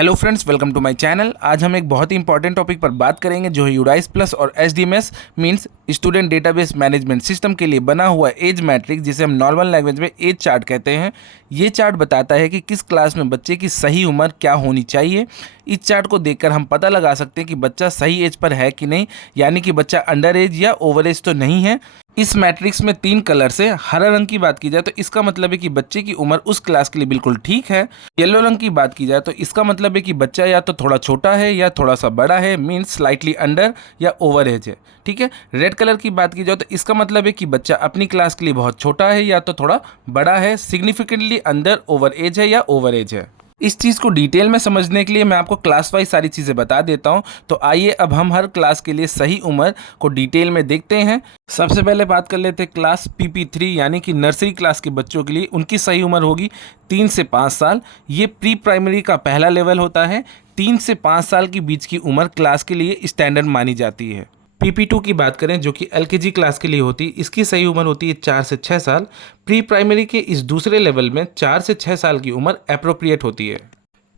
Hello friends, welcome to my channel. आज हम एक बहुत ही इंपॉर्टेंट टॉपिक पर बात करेंगे जो है यूडाइस प्लस और SDMS means student database management system के लिए बना हुआ एज मैट्रिक्स, जिसे हम नॉर्मल लैंग्वेज में एज चार्ट कहते हैं। ये चार्ट बताता है कि किस क्लास में बच्चे की सही उम्र क्या होनी चाहिए। इस चार्ट को देखकर हम पता लगा सकते हैं कि बच्चा सही एज पर है कि नहीं, यानी कि बच्चा अंडर एज या ओवर एज तो नहीं है। इस मैट्रिक्स में 3 कलर से हरा रंग की बात की जाए तो इसका मतलब है कि बच्चे की उम्र उस क्लास के लिए बिल्कुल ठीक है। येलो रंग की बात की जाए तो इसका मतलब है कि बच्चा या तो थोड़ा छोटा है या थोड़ा सा बड़ा है, मीन्स स्लाइटली अंडर या ओवर एज है। ठीक है। रेड कलर की बात की जाए तो इसका मतलब है कि बच्चा अपनी क्लास के लिए बहुत छोटा है या तो थोड़ा बड़ा है, सिग्निफिकेंटली अंडर ओवर एज है या ओवर एज है। इस चीज़ को डिटेल में समझने के लिए मैं आपको क्लास वाइज सारी चीज़ें बता देता हूं। तो आइए अब हम हर क्लास के लिए सही उम्र को डिटेल में देखते हैं। सबसे पहले बात कर लेते हैं क्लास PP3 यानी कि नर्सरी क्लास के बच्चों के लिए। उनकी सही उम्र होगी 3 से 5 साल। ये प्री प्राइमरी का पहला लेवल होता है। 3 से 5 साल के बीच की उम्र क्लास के लिए स्टैंडर्ड मानी जाती है। PP2 की बात करें जो कि LKG क्लास के लिए होती है, इसकी सही उम्र होती है 4 से 6 साल। प्री प्राइमरी के इस दूसरे लेवल में 4 से 6 साल की उम्र एप्रोप्रिएट होती है।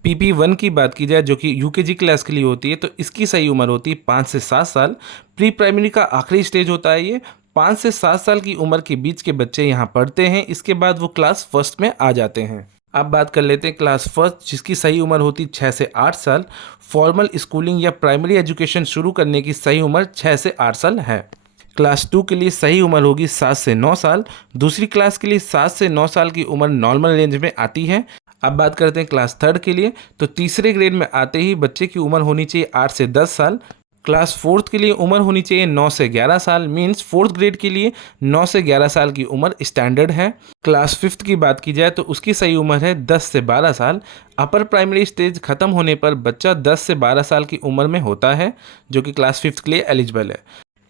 PP1 की बात की जाए जो कि UKG क्लास के लिए होती है, तो इसकी सही उम्र होती है 5 से 7 साल। प्री प्राइमरी का आखिरी स्टेज होता है ये। 5 से 7 साल की उम्र के बीच के बच्चे यहाँ पढ़ते हैं, इसके बाद वो क्लास फर्स्ट में आ जाते हैं। अब बात कर लेते हैं क्लास फर्स्ट, जिसकी सही उम्र होती 6 से 8 साल। फॉर्मल स्कूलिंग या प्राइमरी एजुकेशन शुरू करने की सही उम्र 6 से 8 साल है। क्लास 2 के लिए सही उम्र होगी 7 से 9 साल। दूसरी क्लास के लिए 7 से 9 साल की उम्र नॉर्मल रेंज में आती है। अब बात करते हैं क्लास थर्ड के लिए, तो तीसरे ग्रेड में आते ही बच्चे की उम्र होनी चाहिए 8 से 10 साल। क्लास फोर्थ के लिए उम्र होनी चाहिए 9 से 11 साल, मीन्स फोर्थ ग्रेड के लिए 9 से 11 साल की उम्र स्टैंडर्ड है। क्लास फिफ्थ की बात की जाए तो उसकी सही उम्र है 10 से 12 साल। अपर प्राइमरी स्टेज खत्म होने पर बच्चा 10 से 12 साल की उम्र में होता है, जो कि क्लास फिफ्थ के लिए एलिजिबल है।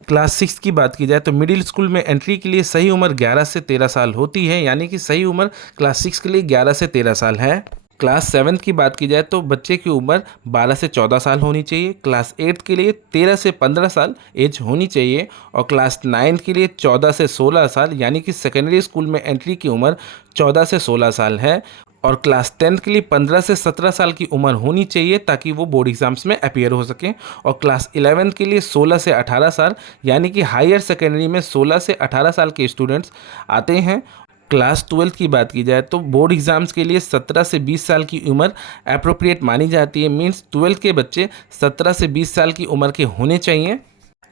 क्लास 6 की बात की जाए तो मिडिल स्कूल में एंट्री के लिए सही उम्र 11 से 13 साल होती है, यानी कि सही उम्र क्लास 6 के लिए 11 से 13 साल है। क्लास 7 की बात की जाए तो बच्चे की उम्र 12 से 14 साल होनी चाहिए। क्लास 8 के लिए 13 से 15 साल एज होनी चाहिए। और क्लास 9 के लिए 14 से 16 साल, यानी कि सेकेंडरी स्कूल में एंट्री की उम्र 14 से 16 साल है। और क्लास 10 के लिए 15 से 17 साल की उम्र होनी चाहिए ताकि वो बोर्ड एग्जाम्स में अपीयर हो सके। और क्लास 11 के लिए 16 से 18 साल, यानी कि हायर सेकेंडरी में 16 से 18 साल के स्टूडेंट्स आते हैं। क्लास 12 की बात की जाए तो बोर्ड एग्जाम्स के लिए 17 से 20 साल की उम्र एप्रोप्रिएट मानी जाती है, मीन्स 12 के बच्चे 17 से 20 साल की उम्र के होने चाहिए।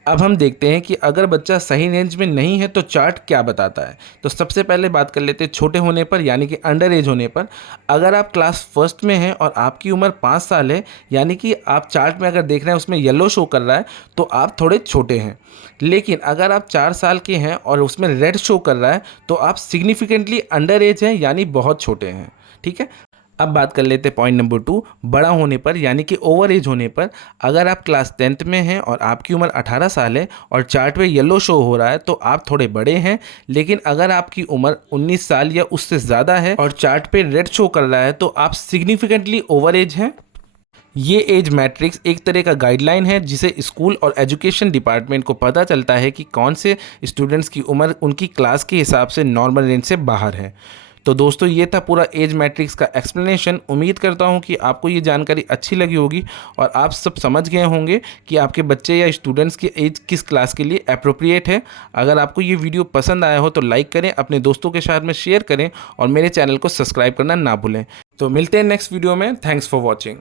अब हम देखते हैं कि अगर बच्चा सही रेंज में नहीं है तो चार्ट क्या बताता है। तो सबसे पहले बात कर लेते हैं छोटे होने पर, यानी कि अंडर एज होने पर। अगर आप क्लास फर्स्ट में हैं और आपकी उम्र 5 साल है, यानी कि आप चार्ट में अगर देख रहे हैं उसमें येलो शो कर रहा है, तो आप थोड़े छोटे हैं। लेकिन अगर आप 4 साल के हैं और उसमें रेड शो कर रहा है, तो आप सिग्निफिकेंटली अंडर एज हैं, यानी बहुत छोटे हैं। ठीक है। अब बात कर लेते हैं पॉइंट नंबर 2, बड़ा होने पर यानी कि ओवर एज होने पर। अगर आप क्लास 10th में हैं और आपकी उम्र 18 साल है और चार्ट पे येलो शो हो रहा है, तो आप थोड़े बड़े हैं। लेकिन अगर आपकी उम्र 19 साल या उससे ज़्यादा है और चार्ट पे रेड शो कर रहा है, तो आप सिग्निफिकेंटली ओवर एज हैं। ये एज मैट्रिक्स एक तरह का गाइडलाइन है जिसे स्कूल और एजुकेशन डिपार्टमेंट को पता चलता है कि कौन से स्टूडेंट्स की उम्र उनकी क्लास के हिसाब से नॉर्मल रेंज से बाहर है। तो दोस्तों, ये था पूरा एज मैट्रिक्स का एक्सप्लेनेशन। उम्मीद करता हूँ कि आपको ये जानकारी अच्छी लगी होगी और आप सब समझ गए होंगे कि आपके बच्चे या स्टूडेंट्स की एज किस क्लास के लिए एप्रोप्रिएट है। अगर आपको ये वीडियो पसंद आया हो तो लाइक करें, अपने दोस्तों के साथ में शेयर करें और मेरे चैनल को सब्सक्राइब करना ना भूलें। तो मिलते हैं नेक्स्ट वीडियो में। Thanks for watching.